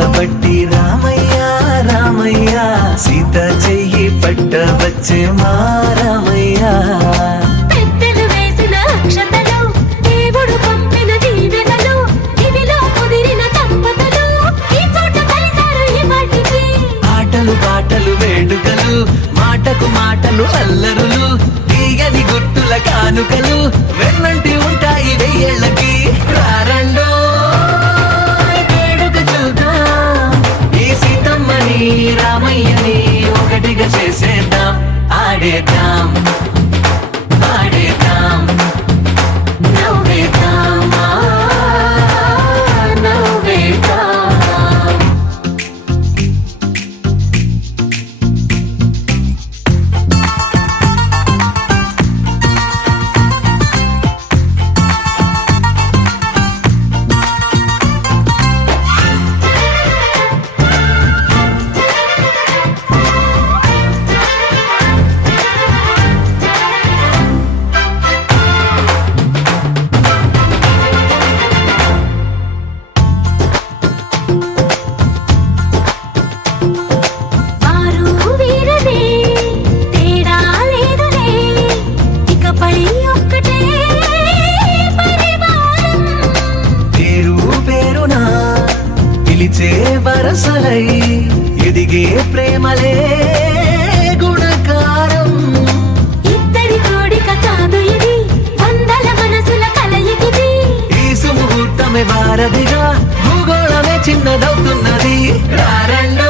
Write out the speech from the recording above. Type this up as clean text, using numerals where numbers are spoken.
పట్టబట్టి రామయ్య రామయ్య సీత చెయ్యి పట్టవచ్చే మా రామయ్య పెద్దలు వేసిన అక్షతలు దేవుడు పంపిన దీవెనలు ఇవిలో కుదిరిన దంపతులు ఈ చోట కలిసారు ఈ వాటికి ఆటలు పాటలు వేడుకలు మాటకు మాటలు అల్లరులు తీయని గుర్తుల కానుకలు వెన్నంటి ఉంటాయి వెయ్యేళ్ళకి రారండో వేడుక చూద్దాం ఈ సీతమ్మని రామయ్యని ఒకటిగా చేసేద్దాం ఆడేద్దాం పాడేద్దాం నవ్వేద్దాం నవ్వేద్దాం వారు వీరనే తేడా లేదులే ఇకపై ఒక్కటే పరివారం పేరు పేరునా పిలిచే వరసలై ఎదిగే ప్రేమలే గుణకారం ఇద్దరి కోడిక కాదు ఇది వందల మనసుల కలయికిది ఈ సుముహూర్తమే వారధిగా భూగోళమే చిన్నదవుతున్నది రారండో